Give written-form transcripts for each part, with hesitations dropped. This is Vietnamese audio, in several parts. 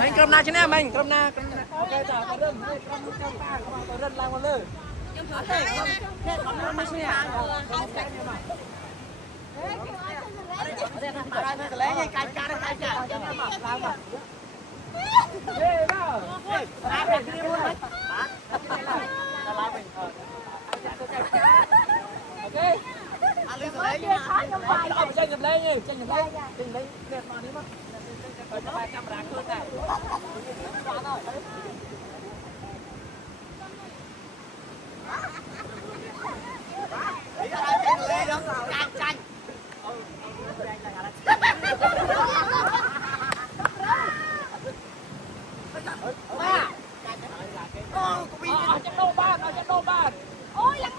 mình cầm na chứ nè mình cầm na ok giờ có rừng cầm trong ta có rừng làm một lư không mới nè lấy cái cài làm mà ghê đó làm này đi luôn đấy làm mình ok tranh nhập lên đi tranh lấy đẹp mà đấy mà ở trong 300 ráng hơn này tranh trong đô ban ôi là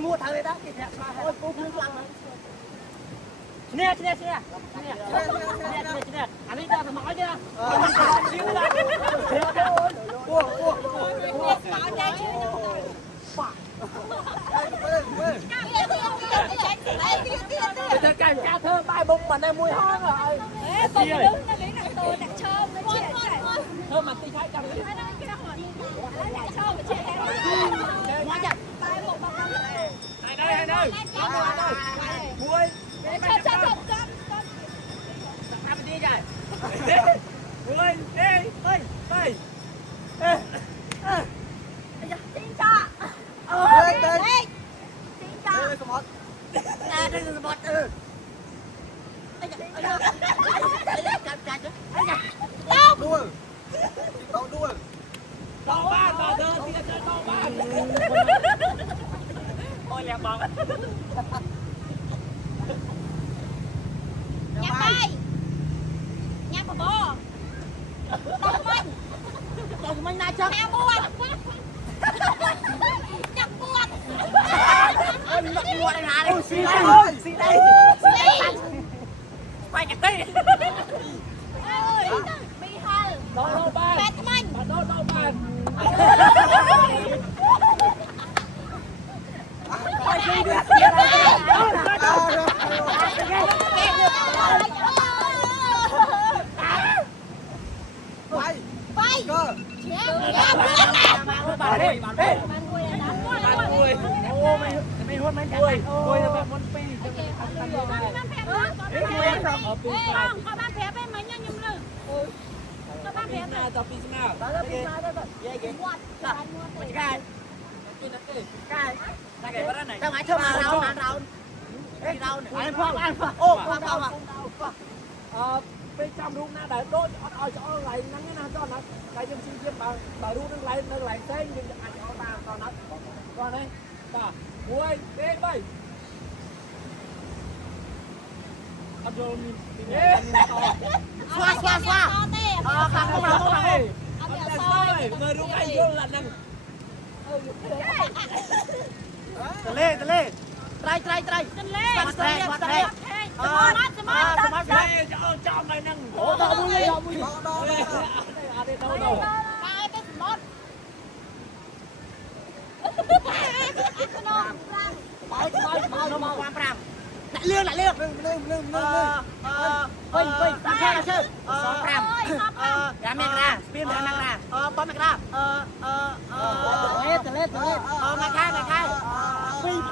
mua thằng này đó thì đẹp mà thôi cô không lăng mà nè anh đi ra thằng nói chứ xíu là Tôi cảnh ca thơ bài bụng mà này mùi hôi rồi. Bụng đứng nó nghĩ là tôi đặt chôm nó chuyện này. Thơ mà tí khai cầm đi. Đặt chôm mà chuyện này. Nói chậm. Bài bụng bao năm này. Hai nơi. Mùi. Chôm. Làm gì vậy? mình này chắc em buồn chắc buồn buồn là đây xí đây quay cái tay ơi bị hal đâu ba mệt mình đâu ba bay cơ mày hôn mấy người tôi là con pi có ba phép em mấy nhân nhung lư có ba phép nào tập pi nào dễ ghê mày cài cài cái bắt này tao ngại thơm mà rau rau anh Phong ô bên trong đúng na để đôi cho lại nắng cái nào cho nó cái dân sinh viên bà đúng nó lại thế nhưng anh cho ta con nó con đấy bà muối bên bay anh cho mình xoa không người đúng anh vô là năng tele trai cho mày năng đâu lại lương Vinh làm sao là chơi ra mẹ ra pin ra mẹ ra bom mẹ ra lên mày khai Vinh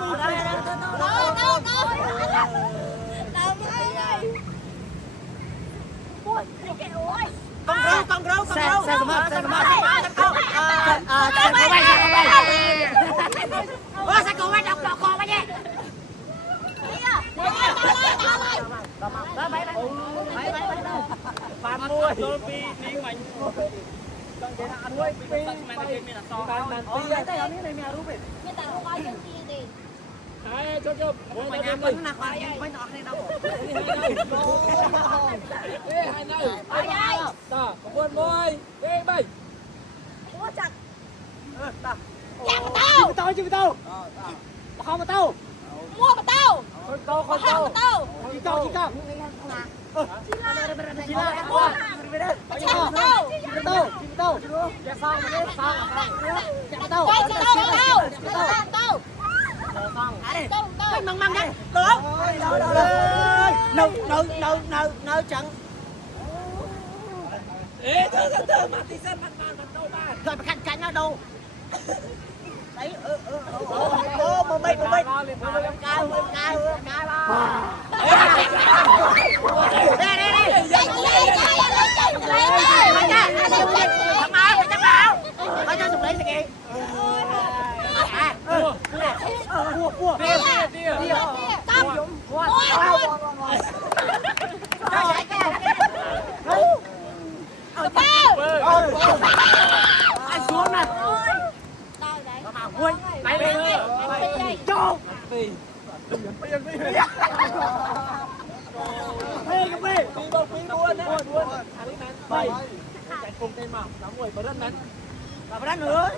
con râu xe mập xe cổ bay đọc đọc con bay nhé bạn mua tôi pi đi mình con cái nào nuôi pi mình là to bạn pi cái này này mèo đúng không đấy cho mày làm vẫn là khoai mấy nọ đây đâu hai nơi ta buồn môi đi bay mua chặt chịu tao không mà tao mua mà tao con tao chỉ cao mang đấy nấu trận mà tí sân mặt đâu ba rồi mà cạnh nhau đâu đấy một mình cay anh xuống này cùng cây mỏng đóng người có đất nắn và đánh nữa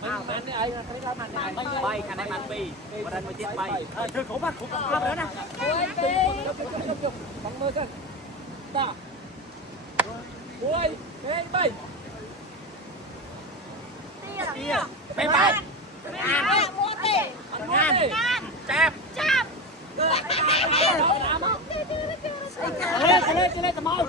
mình đi ấy thấy ra mặt này bay cái này mặt bì và đánh mới chết bay thôi khổ quá nữa nè bằng mơ chân ta muối cái bay mày bay mua tê chạm lên tao mau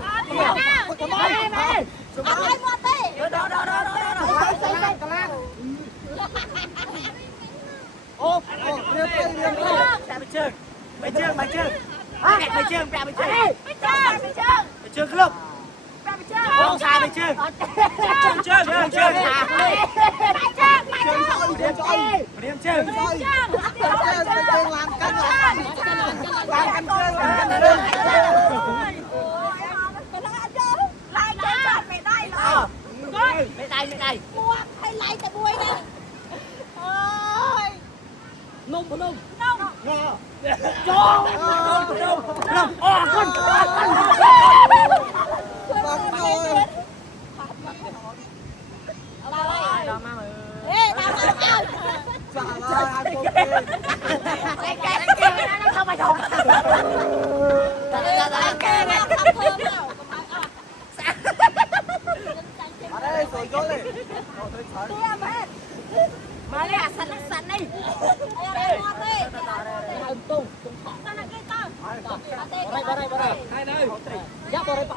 mày chưa lúc không sai mày chưa mày đây mua hay lấy tại buổi đi ơi nông cho con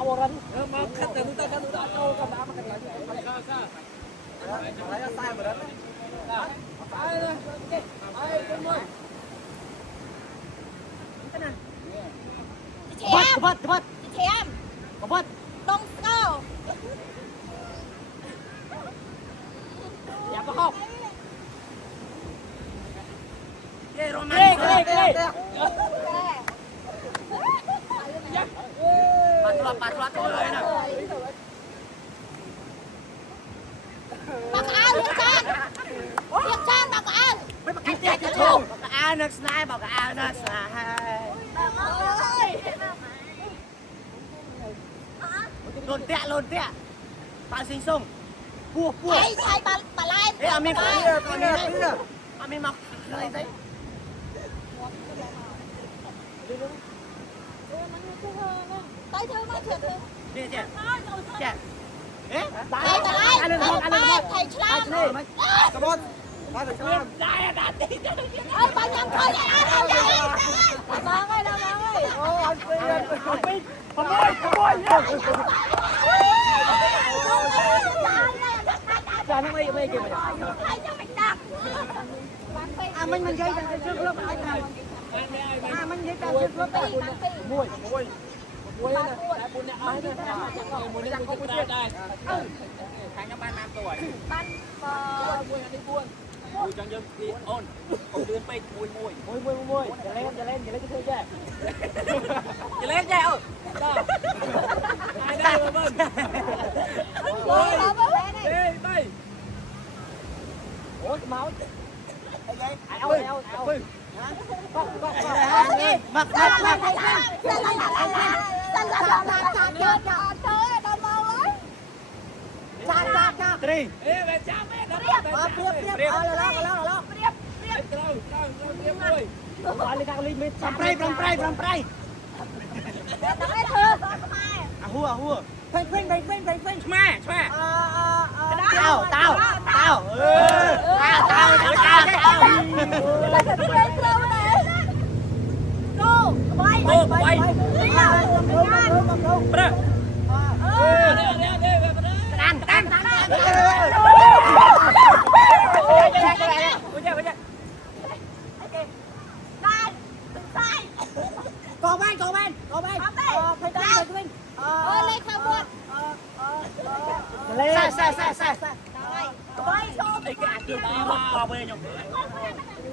tạo vào rắn mà khăn từ ta khăn từ đó đâu cầm đá mà khăn lấy nó sai vào rắn ai đây ai con mồi Cepat. Ceam. Cepat. Tong kau. Ya paham. Ye Roman. Patlah tu enak. Mặc áo Liệt Sang mặc áo. Mấy bác kia cho thô. Bác áo nước snai, bác áo nước snai. Lồn tẹt. Bạn sinh sông. Pua. Thầy bà lai. Ê, Amin mặc cái đấy. Tay thư mà thưa. Đi chị. Ê, Thầy bà lai. Thầy Chlam. Come on. Ba phải Chlam. Ơi bà nhầm thôi vậy. Mong ơi. Anh Pin. Con mồi. Ra nó mày kìa mày. Mình dây ra trước lớp anh này. Mình dây ra trước lớp anh mồi. Mồi này, đại buồn này ai đây? Mồi này có đây. Thằng nó 35 tuổi. Mồi đi buồn. Mồi chẳng dừng đi ôn. Ông đưa pe mồi. Giờ lên cái thứ chứ. Giờ lên chứ ơi. Ai đây mà vâng. Đây, đây. Ôi, máu. Mặc. Tri. Về cha mẹ nó. Priệp. Prai. Hua. Phanh. Chme. Tao. Tao. Cô, quay. Tan. Cầu bên. Phanh. Ôi lên khao buồn. Lên. Sai. Quay xô. Cái ảnh chưa bao bê nhung.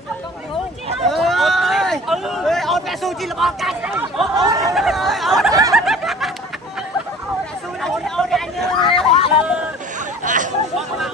Ôi, ôi, ôi, ôi, su chi là bao cắt. Ôi.